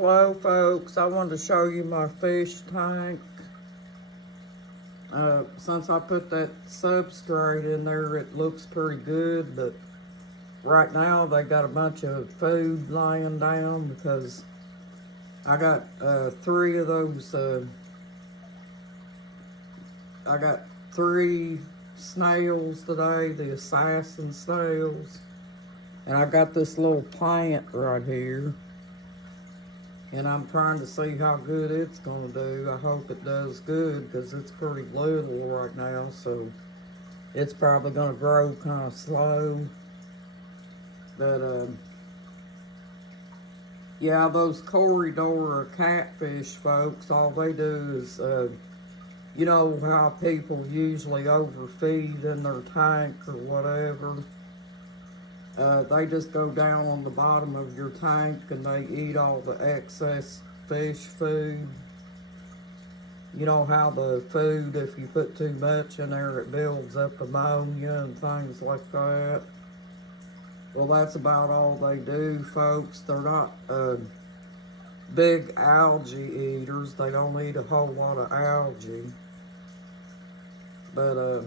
Hello folks, I wanted to show you my fish tank. Since I put that substrate in there, it looks pretty good, but right now they got a bunch of food laying down because I got three of those, I got three snails today, the assassin snails, and I got this little plant right here. And I'm trying to see how good it's going to do. I hope it does good because it's pretty little right now, so it's probably going to grow kind of slow. But, yeah, those corridor catfish folks, all they do is, you know how people usually overfeed in their tank or whatever. They just go down on the bottom of your tank and they eat all the excess fish food. You know how the food, if you put too much in there, it builds up ammonia and things like that. Well, that's about all they do, folks. They're not big algae eaters. They don't eat a whole lot of algae. But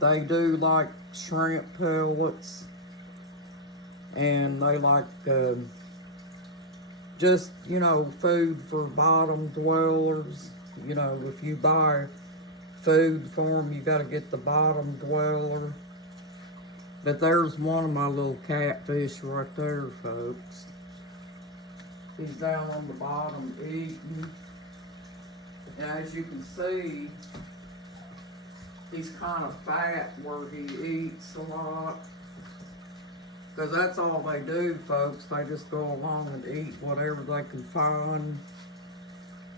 they do like shrimp pellets. And they like just, you know, food for bottom dwellers. You know, if you buy food for them, you got to get the bottom dweller. But there's one of my little catfish right there, folks. He's down on the bottom eating. And as you can see, he's kind of fat where he eats a lot. Because that's all they do, folks. They just go along and eat whatever they can find.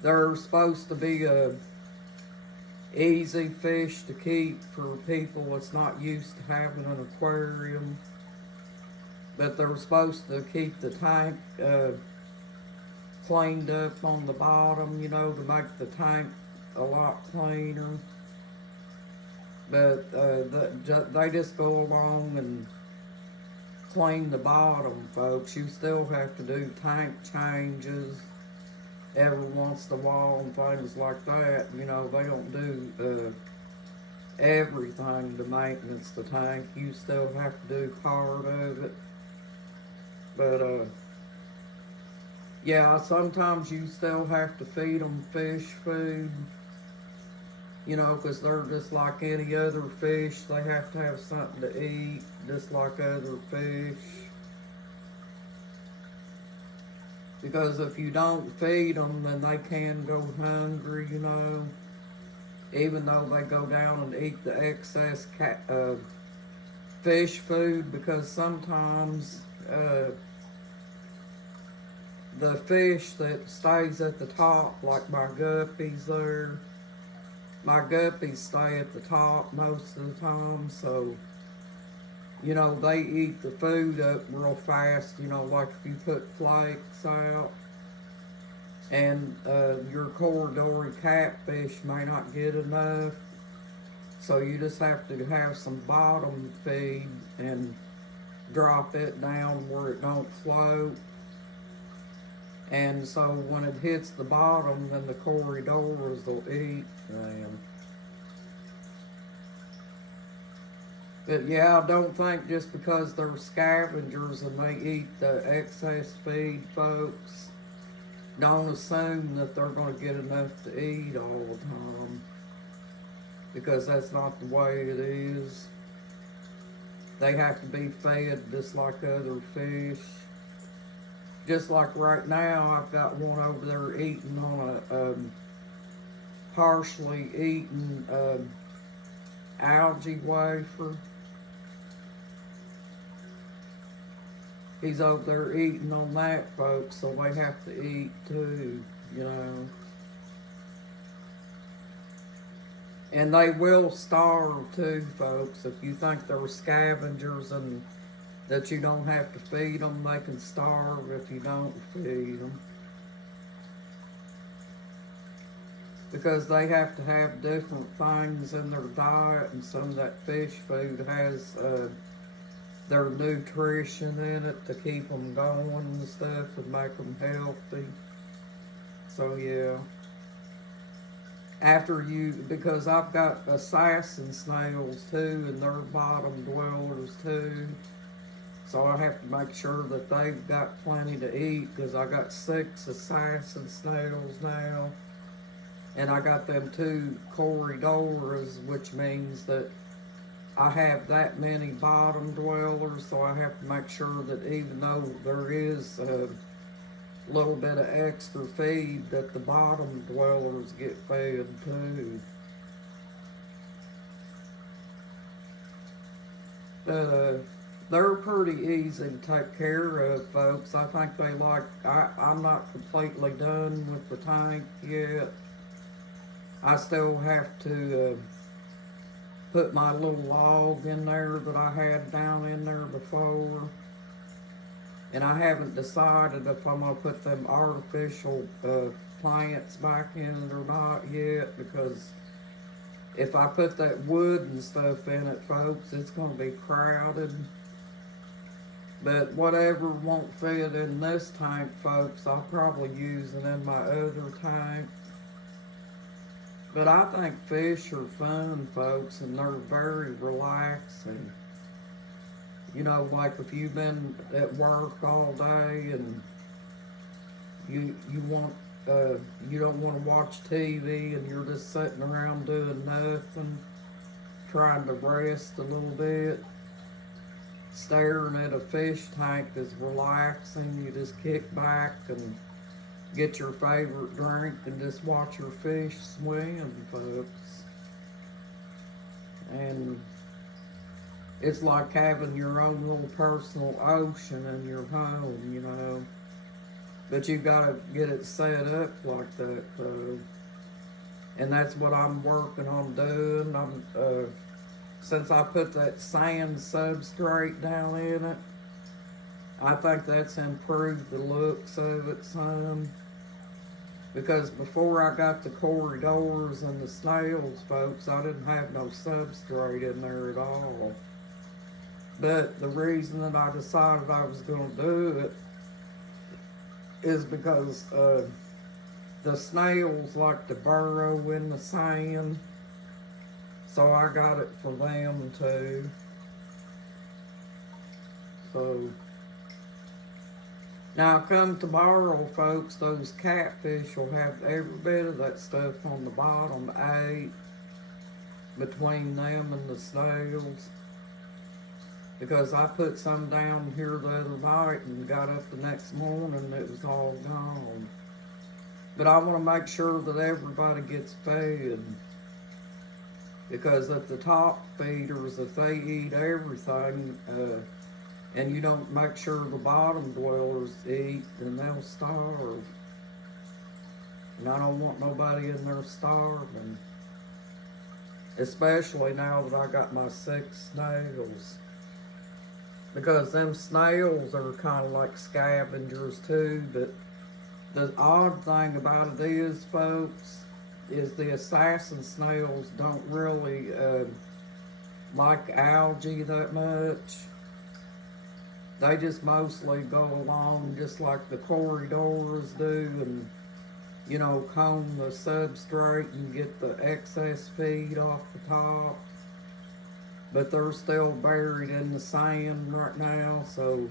They're supposed to be a easy fish to keep for people that's not used to having an aquarium. But they're supposed to keep the tank cleaned up on the bottom, you know, to make the tank a lot cleaner. But they just go along and clean the bottom, folks. You still have to do tank changes every once in a while and things like that. You know, they don't do everything to maintenance the tank. You still have to do part of it. But yeah, sometimes you still have to feed them fish food. You know, because they're just like any other fish. They have to have something to eat, just like other fish. Because if you don't feed them, then they can go hungry, you know. Even though they go down and eat the excess fish food, because sometimes the fish that stays at the top, like my guppies there, my guppies stay at the top most of the time, so, you know, they eat the food up real fast, you know, like if you put flakes out, and your corridor catfish may not get enough, so you just have to have some bottom feed and drop it down where it don't float. And so when it hits the bottom, then the corridors will eat them. But yeah, I don't think just because they're scavengers and they eat the excess feed, folks, don't assume that they're going to get enough to eat all the time. Because that's not the way it is. They have to be fed just like other fish. Just like right now, I've got one over there eating on a partially eaten algae wafer. He's over there eating on that, folks, so they have to eat too, you know. And they will starve too, folks. If you think they're scavengers and that you don't have to feed them, they can starve if you don't feed them. Because they have to have different things in their diet, and some of that fish food has their nutrition in it to keep them going and stuff and make them healthy. So yeah. After you, because I've got assassin snails too, and they're bottom dwellers too. So I have to make sure that they've got plenty to eat, because I got 6 assassin snails now. And I got them 2 corydoras, which means that I have that many bottom dwellers, so I have to make sure that even though there is a little bit of extra feed, that the bottom dwellers get fed too. But they're pretty easy to take care of, folks. I think they like, I'm not completely done with the tank yet. I still have to put my little log in there that I had down in there before. And I haven't decided if I'm going to put them artificial plants back in it or not yet, because if I put that wood and stuff in it, folks, it's going to be crowded. But whatever won't fit in this tank, folks, I'll probably use it in my other tank. But I think fish are fun, folks, and they're very relaxing. You know, like if you've been at work all day and you want you don't want to watch TV and you're just sitting around doing nothing, trying to rest a little bit, staring at a fish tank is relaxing. You just kick back and get your favorite drink and just watch your fish swim, folks. And it's like having your own little personal ocean in your home, you know. But you gotta get it set up like that, though. And that's what I'm working on doing. Since I put that sand substrate down in it, I think that's improved the looks of it some. Because before I got the corydoras and the snails, folks, I didn't have no substrate in there at all. But the reason that I decided I was going to do it is because the snails like to burrow in the sand. So I got it for them too. So now come tomorrow, folks, those catfish will have every bit of that stuff on the bottom ate between them and the snails. Because I put some down here the other night and got up the next morning and it was all gone. But I want to make sure that everybody gets fed. Because at the top feeders, if they eat everything, and you don't make sure the bottom dwellers eat, then they'll starve. And I don't want nobody in there starving. Especially now that I got my 6 snails. Because them snails are kind of like scavengers too, but the odd thing about it is, folks, is the assassin snails don't really like algae that much. They just mostly go along just like the corydoras do and, you know, comb the substrate and get the excess feed off the top. But they're still buried in the sand right now, so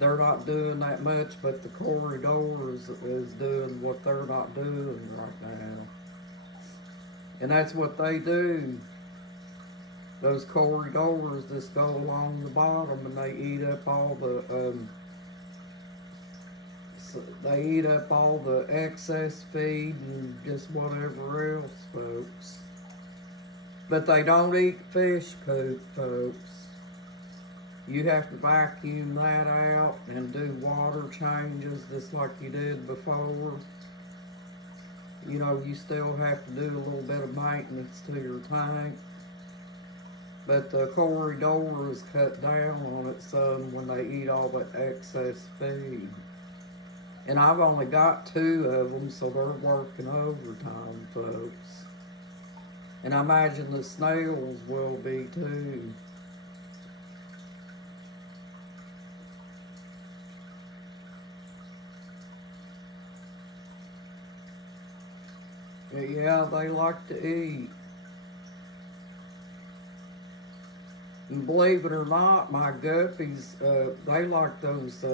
they're not doing that much, but the corydoras is doing what they're not doing right now. And that's what they do. Those corydoras just go along the bottom and they eat up all the excess feed and just whatever else, folks. But they don't eat fish poop, folks. You have to vacuum that out and do water changes just like you did before. You know, you still have to do a little bit of maintenance to your tank. But the corydoras cut down on it some when they eat all that excess feed. And I've only got 2 of them, so they're working overtime, folks. And I imagine the snails will be too. Yeah, they like to eat. And believe it or not, my guppies, they like those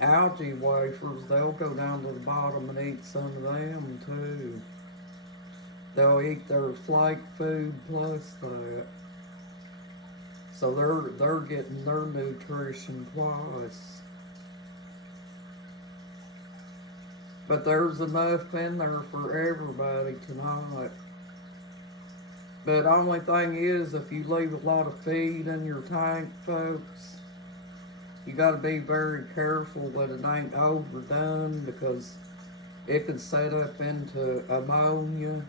algae wafers. They'll go down to the bottom and eat some of them too. They'll eat their flake food plus that. So they're getting their nutrition twice. But there's enough in there for everybody tonight. But only thing is, if you leave a lot of feed in your tank, folks, you got to be very careful that it ain't overdone, because it could set up into ammonia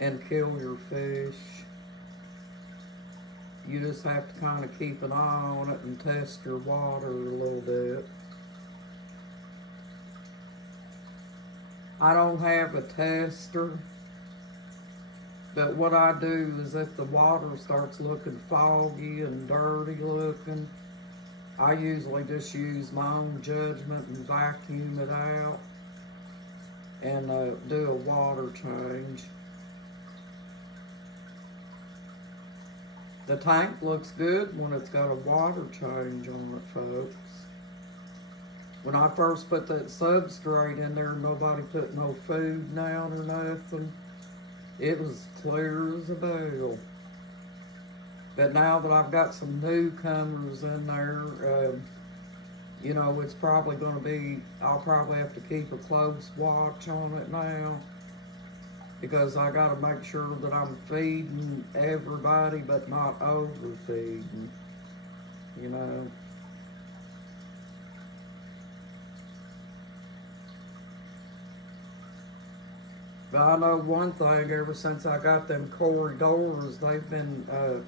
and kill your fish. You just have to kind of keep an eye on it and test your water a little bit. I don't have a tester, but what I do is if the water starts looking foggy and dirty looking, I usually just use my own judgment and vacuum it out and do a water change. The tank looks good when it's got a water change on it, folks. When I first put that substrate in there, nobody put no food down or nothing. It was clear as a bell. But now that I've got some newcomers in there, you know, it's probably going to be, I'll probably have to keep a close watch on it now, because I got to make sure that I'm feeding everybody but not overfeeding, you know. But I know one thing, ever since I got them corridors, they've been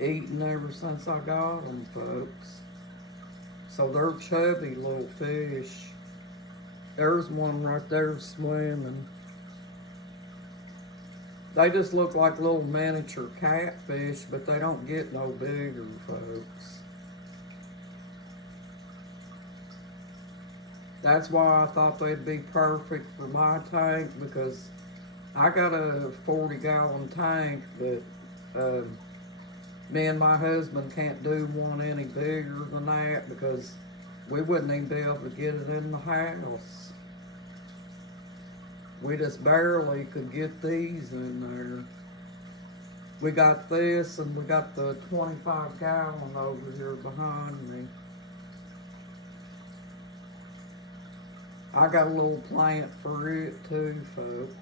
eating ever since I got them, folks. So they're chubby little fish. There's one right there swimming. They just look like little miniature catfish, but they don't get no bigger, folks. That's why I thought they'd be perfect for my tank, because I got a 40-gallon tank, but me and my husband can't do one any bigger than that, because we wouldn't even be able to get it in the house. We just barely could get these in there. We got this, and we got the 25-gallon over here behind me. I got a little plant for it too, folks.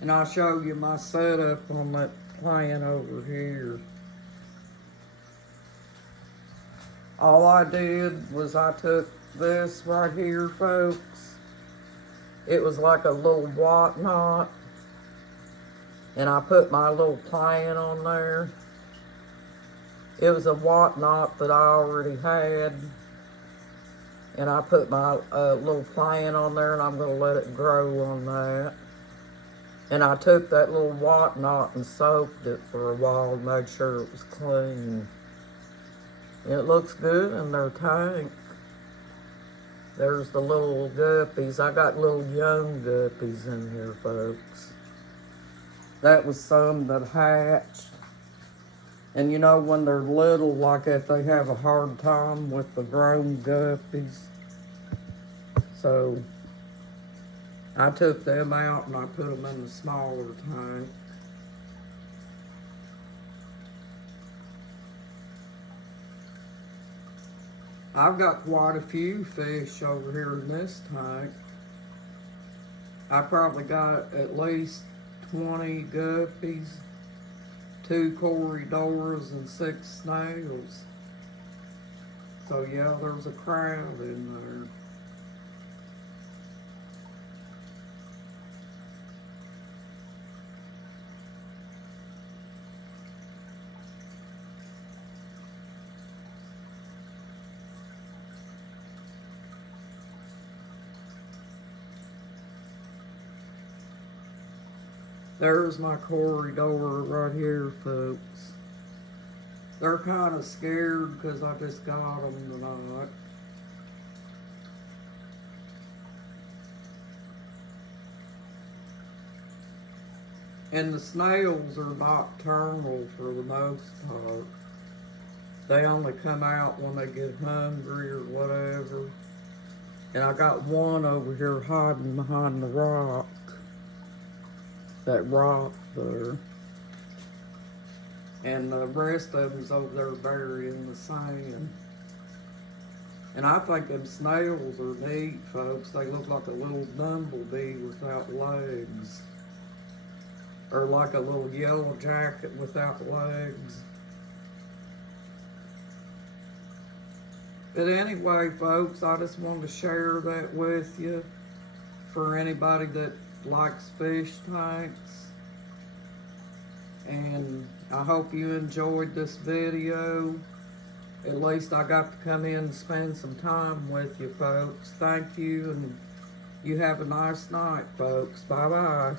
And I'll show you my setup on that plant over here. All I did was I took this right here, folks. It was like a little whatnot. And I put my little plant on there. It was a whatnot that I already had. And I put my little plant on there, and I'm going to let it grow on that. And I took that little whatnot and soaked it for a while to make sure it was clean. And it looks good in their tank. There's the little guppies. I got little young guppies in here, folks. That was some that hatched. And you know, when they're little like that, they have a hard time with the grown guppies. So I took them out and I put them in the smaller tank. I've got quite a few fish over here in this tank. I probably got at least 20 guppies, 2 corridoras, and 6 snails. So yeah, there's a crowd in there. There's my corridor right here, folks. They're kind of scared because I just got them tonight. And the snails are nocturnal for the most part. They only come out when they get hungry or whatever. And I got one over here hiding behind the rock. That rock there. And the rest of them's over there buried in the sand. And I think them snails are neat, folks. They look like a little bumblebee without legs. Or like a little yellow jacket without legs. But anyway, folks, I just wanted to share that with you for anybody that likes fish tanks. And I hope you enjoyed this video. At least I got to come in and spend some time with you, folks. Thank you, and you have a nice night, folks. Bye-bye.